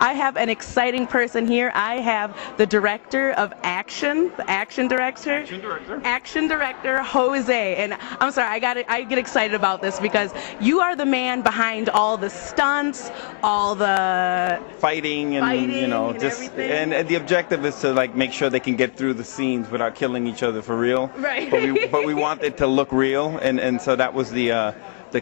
I have an exciting person here. I have the director of action, the action director, Jose. And I'm sorry, I get excited about this because you are the man behind all the stunts, all the fighting and you know, and just everything. and the objective is to like make sure they can get through the scenes without killing each other for real. Right. But we want it to look real, and so that was the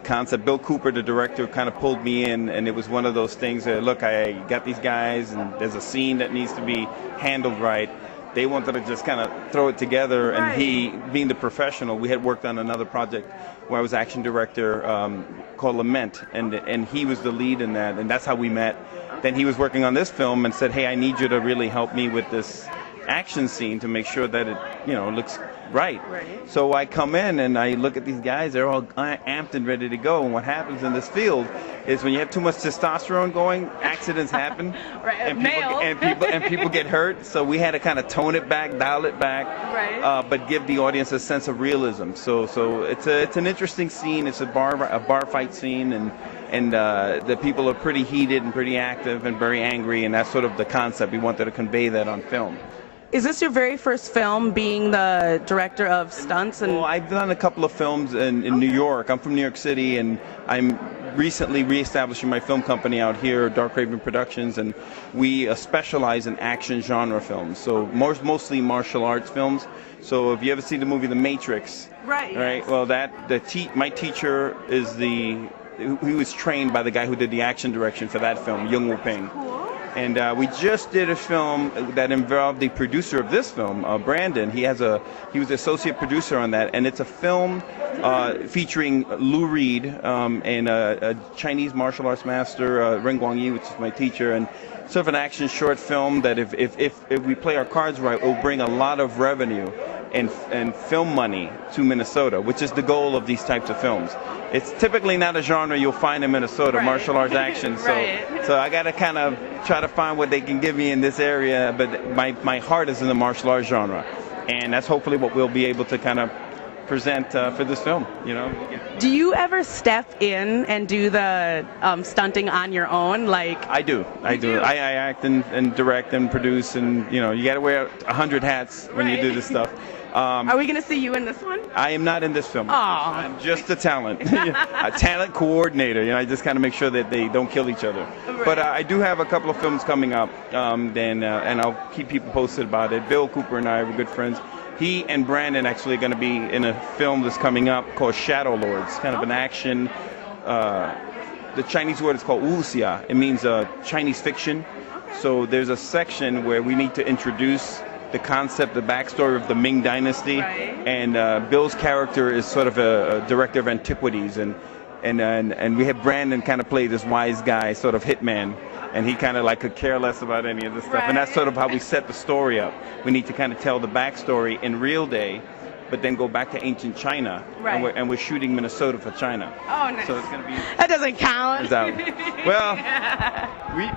concept. Bill Cooper, the director, kind of pulled me in, and it was one of those things that, look, I got these guys, and there's a scene that needs to be handled right. They wanted to just kind of throw it together, Right. and he, being the professional, we had worked on another project where I was action director called Lament, and he was the lead in that, and that's how we met. Then he was working on this film and said, hey, I need you to really help me with this action scene to make sure that it, you know, looks right. So I come in and I look at these guys, they're all amped and ready to go, and what happens in this field is when you have too much testosterone going, accidents happen. Right. and people get hurt, so we had to kind of tone it back, dial it back, Right. but give the audience a sense of realism. So it's an interesting scene. It's a bar fight scene, and the people are pretty heated and pretty active and very angry, and that's sort of the concept. We wanted to convey that on film. Is this your very first film being the director of stunts? And Well, I've done a couple of films in New York. I'm from New York City, and I'm recently reestablishing my film company out here, Dark Raven Productions, and we specialize in action genre films, so mostly martial arts films. So if you ever see the movie The Matrix, Right. right? Well, my teacher is he was trained by the guy who did the action direction for that film, Yung Woo Ping. And we just did a film that involved the producer of this film, Brandon. He was the associate producer on that, and it's a film featuring Lou Reed and a Chinese martial arts master, Ren Guangyi, which is my teacher, and sort of an action short film that if we play our cards right, it will bring a lot of revenue and film money to Minnesota, which is the goal of these types of films. It's typically not a genre you'll find in Minnesota, Right. martial arts action. So, Right. so I got to kind of try to find what they can give me in this area. But my heart is in the martial arts genre, and that's hopefully what we'll be able to kind of present for this film. You know. do you ever step in and do the stunting on your own? Like I do. do? I act and direct and produce, and you know, you got to wear 100 hats when you do Right. this stuff. Are we going to see you in this one? I am not in this film. Aw. I'm just a talent, a talent coordinator. You know, I just kind of make sure that they don't kill each other. Right. But I do have a couple of films coming up, and I'll keep people posted about it. Bill Cooper and I are good friends. He and Brandon actually are going to be in a film that's coming up called Shadow Lords, kind of an action. The Chinese word is called wuxia. It means Chinese fiction. So there's a section where we need to introduce the concept, the backstory of the Ming Dynasty, Right. and Bill's character is sort of a director of antiquities, and we have Brandon kind of play this wise guy, sort of hitman, and he kind of like could care less about any of this stuff, and that's Right. sort of how we set the story up. We need to kind of tell the backstory in real day, but then go back to ancient China, Right. and we're shooting Minnesota for China. Oh, nice. So it's going to be That doesn't count. it's out. Well, we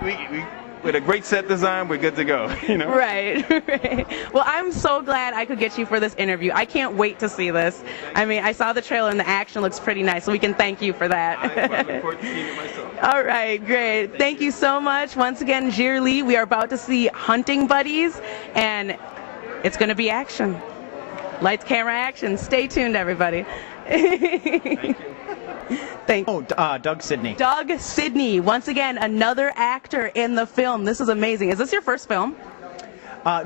with a great set design, we're good to go. You know. Right, right. Well, I'm so glad I could get you for this interview. I can't wait to see this. I mean, I saw the trailer and the action looks pretty nice, so we can thank you for that. I look forward to seeing it myself. All right, great. Thank you so much. Once again, Jir Lee, we are about to see Hunting Buddies, and it's going to be action. Lights, camera, action. Stay tuned, everybody. Thank you. Thank you. Doug Sidney. Doug Sidney, once again, another actor in the film. This is amazing. Is this your first film?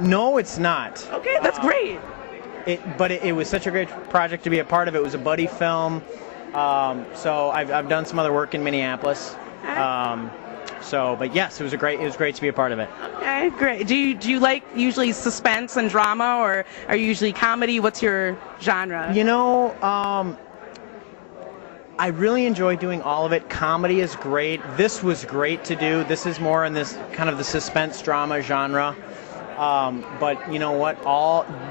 No, it's not. Okay, that's great. But it was such a great project to be a part of. It was a buddy film. So I've done some other work in Minneapolis. But yes, it was great to be a part of it. Okay, great. Do you like usually suspense and drama, or are you usually comedy? What's your genre? You know, I really enjoy doing all of it. Comedy is great. This was great to do. This is more in this kind of the suspense drama genre. But you know what?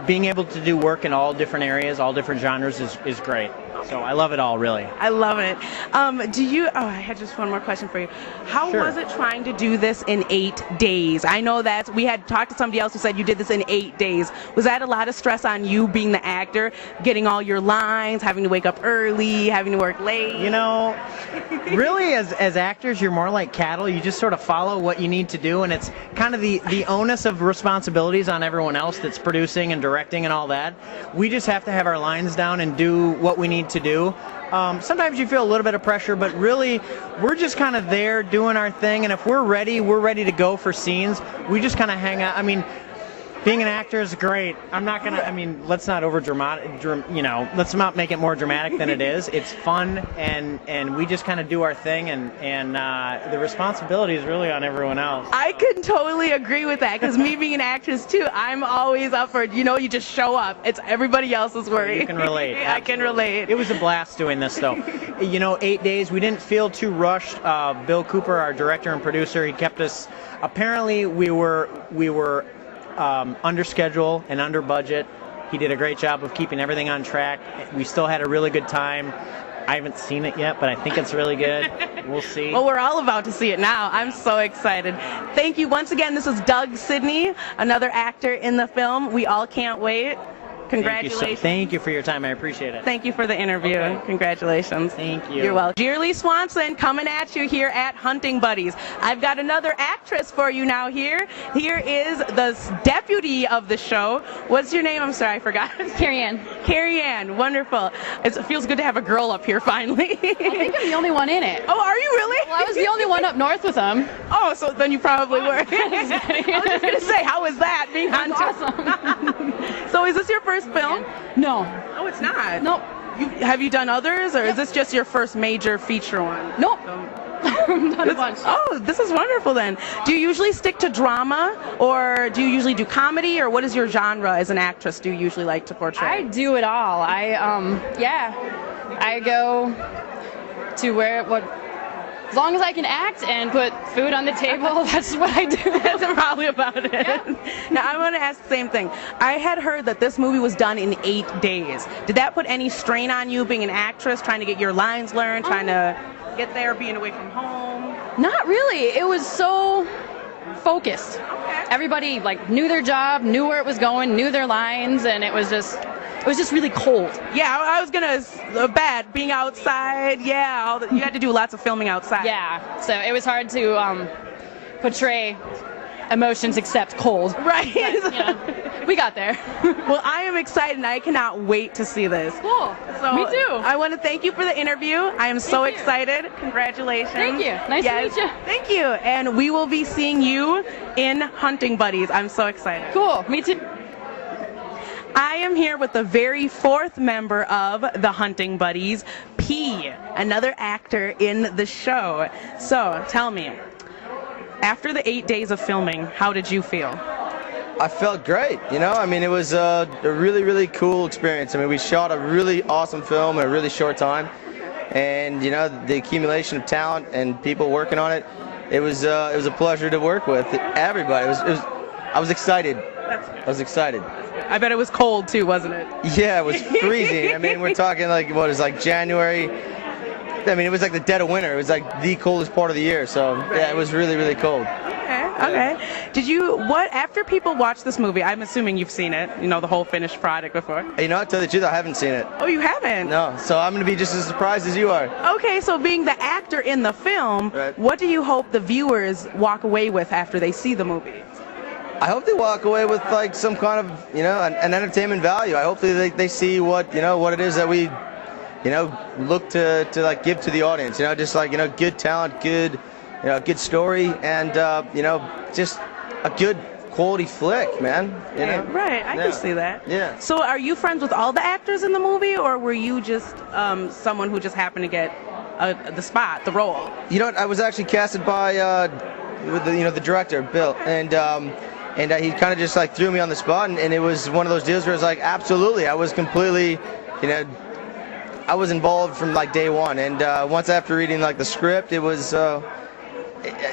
Being able to do work in all different areas, all different genres is great. So I love it all, really. I love it. I had just one more question for you. How Sure. was it trying to do this in 8 days? I know that we had talked to somebody else who said you did this in 8 days. Was that a lot of stress on you being the actor, getting all your lines, having to wake up early, having to work late? You know, really, as actors, you're more like cattle. You just sort of follow what you need to do, and it's kind of the onus of responsibilities on everyone else that's producing and directing and all that. We just have to have our lines down and do what we need to do. Sometimes you feel a little bit of pressure, but really, we're just kind of there doing our thing, and if we're ready to go for scenes. We just kind of hang out. I mean, being an actor is great. Let's not over dramatic, let's not make it more dramatic than it is. It's fun, and we just kind of do our thing, and the responsibility is really on everyone else. I can totally agree with that, because me being an actress too, I'm always up for, you just show up. It's everybody else's worry. You can relate. I can relate. It was a blast doing this, though. 8 days, we didn't feel too rushed. Bill Cooper, our director and producer, he kept us, apparently we were under schedule and under budget. He did a great job of keeping everything on track. We still had a really good time. I haven't seen it yet, but I think it's really good. We'll see. Well, we're all about to see it now. I'm so excited. Thank you once again. This is Doug Sidney, another actor in the film. We all can't wait. Congratulations. Thank you for your time. I appreciate it. Thank you for the interview. Okay. Congratulations. Thank you. You're welcome. Gurelyn Swanson coming at you here at Hunting Buddies. I've got another actress for you now here. Here is the deputy of the show. What's your name? I'm sorry, I forgot. Carrie Ann. Carrie Ann. Wonderful. It feels good to have a girl up here finally. I think I'm the only one in it. Oh, are you really? Well, I was the only one up north with them. Oh, so then you probably were. Just kidding. I was just going to say, how was that being That's Hunter? awesome. So is this your first film? No. Oh, it's not? Nope. Have you done others, or is this just your first major feature one? Nope. Done a bunch. Oh, this is wonderful then. Do you usually stick to drama, or do you usually do comedy, or what is your genre as an actress do you usually like to portray? I do it all. I go to as long as I can act and put food on the table, that's what I do. That's probably about it. Yeah. Now, I want to ask the same thing. I had heard that this movie was done in 8 days. Did that put any strain on you being an actress, trying to get your lines learned, trying to get there, being away from home? Not really. It was so focused. Okay. Everybody knew their job, knew where it was going, knew their lines, and it was just really cold. Yeah, I was gonna bet being outside. Yeah, you had to do lots of filming outside. Yeah, so it was hard to portray emotions except cold. Right. But, we got there. Well, I am excited, and I cannot wait to see this. Cool. So, me too. I want to thank you for the interview. I am so Thank you. excited. Congratulations. Thank you. Nice to meet you. Thank you. And we will be seeing you in Hunting Buddies. I'm so excited. Cool. Me too. I am here with the very 4th member of the Hunting Buddies, P, another actor in the show. So, tell me, after the 8 days of filming, how did you feel? I felt great, it was a really, really cool experience. We shot a really awesome film in a really short time, and the accumulation of talent and people working on it, it was a pleasure to work with everybody. I was excited. I was excited. I bet it was cold too, wasn't it? Yeah, it was freezing. We're talking January. It was like the dead of winter. It was like the coldest part of the year. So yeah, it was really, really cold. Okay. After people watch this movie, I'm assuming you've seen it, the whole finished product before. To tell you the truth, I haven't seen it. Oh, you haven't? No, so I'm going to be just as surprised as you are. Okay, so being the actor in the film, Right. What do you hope the viewers walk away with after they see the movie? I hope they walk away with some kind of, an entertainment value. I hope they see what it is that we, look to give to the audience. Good talent, good story, and just a good quality flick, man. Right, I can see that. Yeah. So are you friends with all the actors in the movie, or were you just someone who just happened to get the spot, the role? I was actually casted by the director, Bill, and he kind of just threw me on the spot, and it was one of those deals where it was absolutely. I was completely, I was involved from day one, and once after reading the script, it was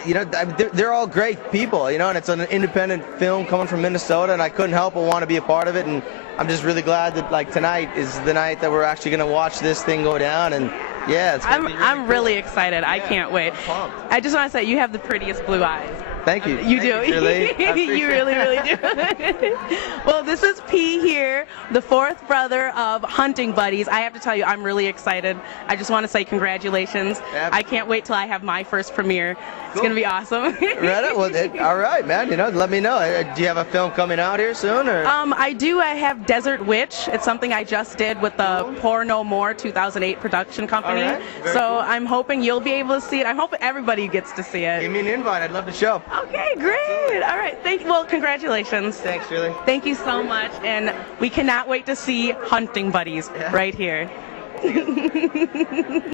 you know, they're all great people, you know, and it's an independent film coming from Minnesota, and I couldn't help but want to be a part of it, and I'm just really glad that, like, tonight is the night that we're actually going to watch this thing go down, and yeah, it's gonna be I'm cool. really excited. I can't wait. I'm pumped. I just want to say you have the prettiest blue eyes. Thank you. You do. Thank you, Shirley. I appreciate You really, really do. Well, this is P here, the fourth brother of Hunting Buddies. I have to tell you, I'm really excited. I just want to say congratulations. I can't wait till I have my first premiere. It's going to be awesome. Right? Well, all right, man. You know, let me know. Do you have a film coming out here soon? Or? I do. I have Desert Witch. It's something I just did with the Pour No More 2008 production company. All right. Very So cool. I'm hoping you'll be able to see it. I'm hoping everybody gets to see it. Give me an invite. I'd love to show. Okay, great. All right. Well, congratulations. Thanks, Shirley. Thank you so much. And we cannot wait to see Hunting Buddies right here.